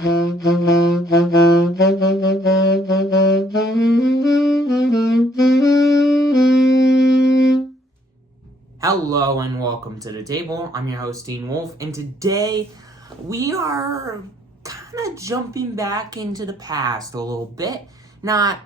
Hello and welcome to the table. I'm your host, Teen Wolf, and today we are kind of jumping back into the past a little bit. I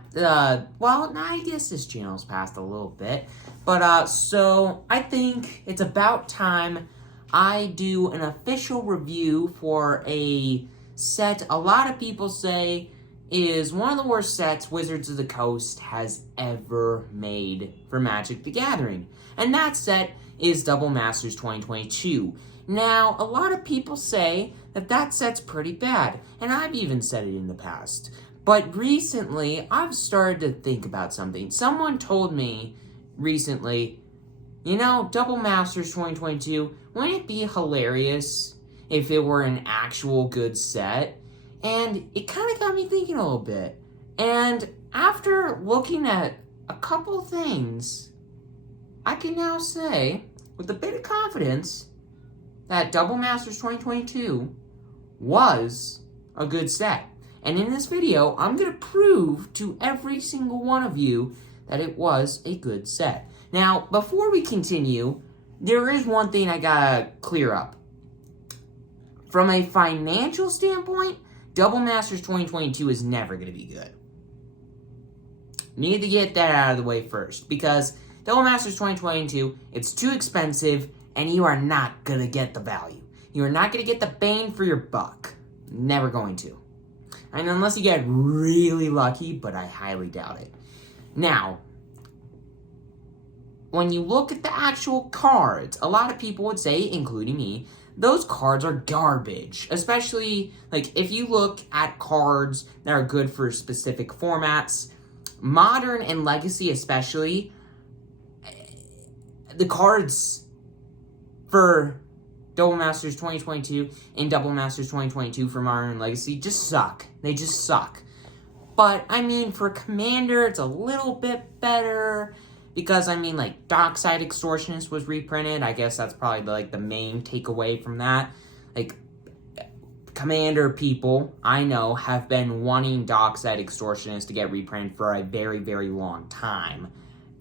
guess this channel's past a little bit, but so I think it's about time I do an official review for a set a lot of people say is one of the worst sets Wizards of the Coast has ever made for Magic the Gathering. And that set is Double Masters 2022. Now, a lot of people say that set's pretty bad, and I've even said it in the past. But recently, I've started to think about something. Someone told me recently, Double Masters 2022, wouldn't it be hilarious if it were an actual good set? And it kind of got me thinking a little bit. And after looking at a couple things, I can now say, with a bit of confidence, that Double Masters 2022 was a good set. And in this video, I'm going to prove to every single one of you that it was a good set. Now, before we continue, there is one thing I gotta clear up. From a financial standpoint, Double Masters 2022 is never going to be good. Need to get that out of the way first, because Double Masters 2022, it's too expensive, and you are not going to get the value. You are not going to get the bang for your buck. Never going to. And unless you get really lucky, but I highly doubt it. Now, when you look at the actual cards, a lot of people would say, including me, those cards are garbage. Especially, if you look at cards that are good for specific formats, Modern and Legacy especially, the cards for Double Masters 2022 and Double Masters 2022 for Modern and Legacy just suck. They just suck. But, for Commander, it's a little bit better. Because, Dockside Extortionist was reprinted. I guess that's probably, the main takeaway from that. Commander people, I know, have been wanting Dockside Extortionist to get reprinted for a very, very long time.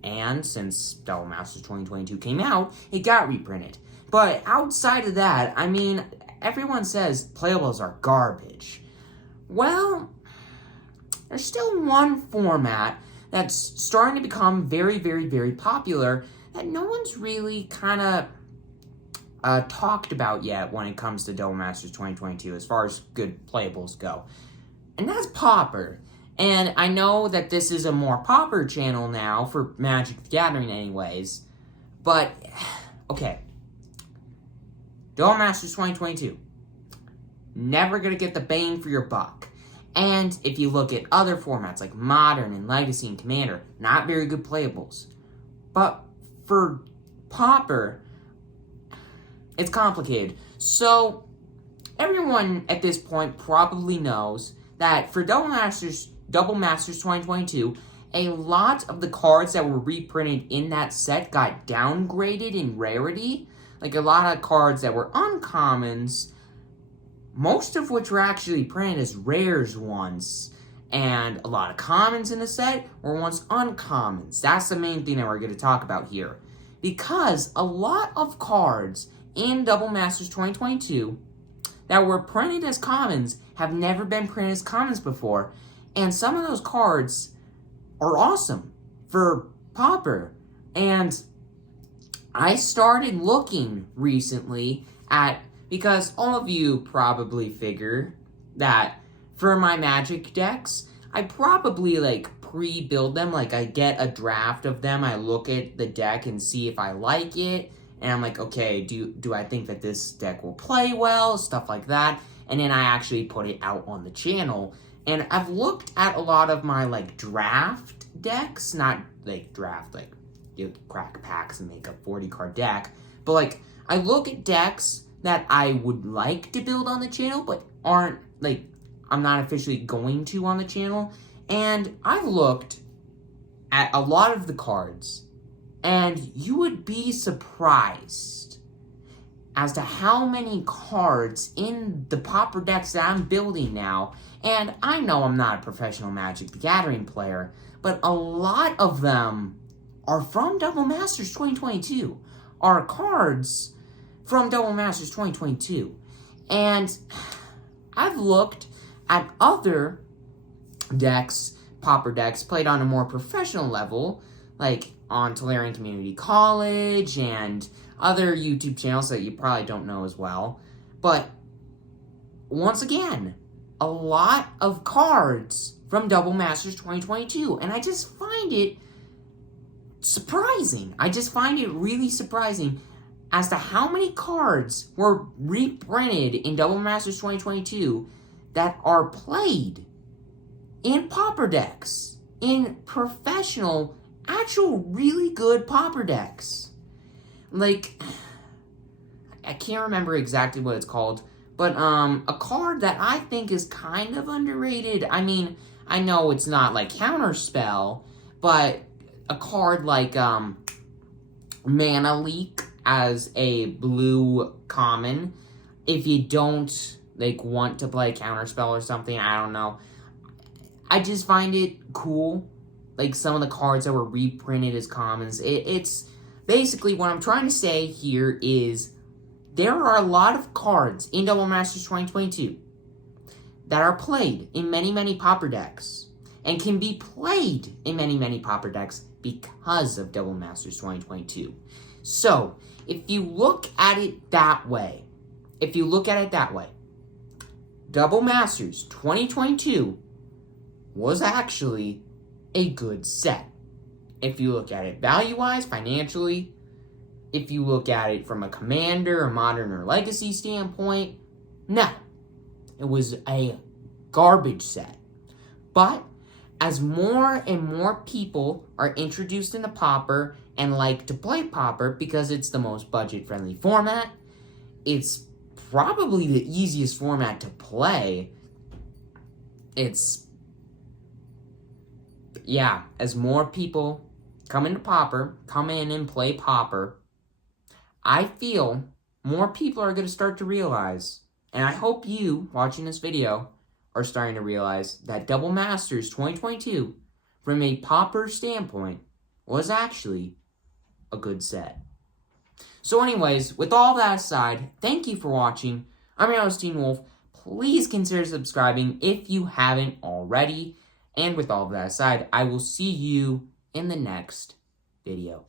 And since Double Masters 2022 came out, it got reprinted. But outside of that, everyone says playables are garbage. Well, there's still one format that's starting to become very, very, very popular that no one's really kind of talked about yet when it comes to Double Masters 2022 as far as good playables go. And that's Pauper. And I know that this is a more Pauper channel now for Magic the Gathering anyways. But, okay. Double Masters 2022. Never gonna get the bang for your buck. And if you look at other formats like Modern and Legacy and Commander, not very good playables. But for Pauper, it's complicated. So, everyone at this point probably knows that for Double Masters 2022, a lot of the cards that were reprinted in that set got downgraded in rarity. A lot of cards that were uncommons, most of which were actually printed as rares once, and a lot of commons in the set were once uncommons. That's the main thing that we're going to talk about here. Because a lot of cards in Double Masters 2022 that were printed as commons have never been printed as commons before, and some of those cards are awesome for Pauper. And I started looking recently at, because all of you probably figure that for my Magic decks, I probably pre-build them. I get a draft of them, I look at the deck and see if I like it, and I'm like, okay, do I think that this deck will play well, stuff like that, and then I actually put it out on the channel. And I've looked at a lot of my draft decks, not draft you crack packs and make a 40-card deck, but I look at decks that I would like to build on the channel, but aren't, I'm not officially going to on the channel. And I've looked at a lot of the cards, and you would be surprised as to how many cards in the Pauper decks that I'm building now. And I know I'm not a professional Magic the Gathering player, but a lot of them are from Double Masters 2022. Are cards from Double Masters 2022. And I've looked at other decks, Pauper decks, played on a more professional level, like on Tolarian Community College and other YouTube channels that you probably don't know as well. But once again, a lot of cards from Double Masters 2022, and I just find it surprising. I just find it really surprising as to how many cards were reprinted in Double Masters 2022 that are played in Pauper decks, in professional, actual really good Pauper decks. Like, I can't remember exactly what it's called, but a card that I think is kind of underrated. I mean, I know it's not like Counterspell, but a card like Mana Leak as a blue common, if you don't like want to play Counterspell or something, I don't know. I just find it cool, like some of the cards that were reprinted as commons. It's basically what I'm trying to say here is there are a lot of cards in Double Masters 2022 that are played in many, many Pauper decks and can be played in many, many Pauper decks because of Double Masters 2022. So, if you look at it that way, Double Masters 2022 was actually a good set. If you look at it value-wise, financially, if you look at it from a Commander, or Modern, or Legacy standpoint, no. It was a garbage set. But as more and more people are introduced into Pauper and like to play Pauper because it's the most budget-friendly format, it's probably the easiest format to play. As more people come in and play Pauper, I feel more people are going to start to realize, and I hope you, watching this video, are starting to realize that Double Masters 2022, from a Pauper standpoint, was actually a good set. So anyways, with all that aside, thank you for watching. I'm your host, Teen Wolf. Please consider subscribing if you haven't already. And with all of that aside, I will see you in the next video.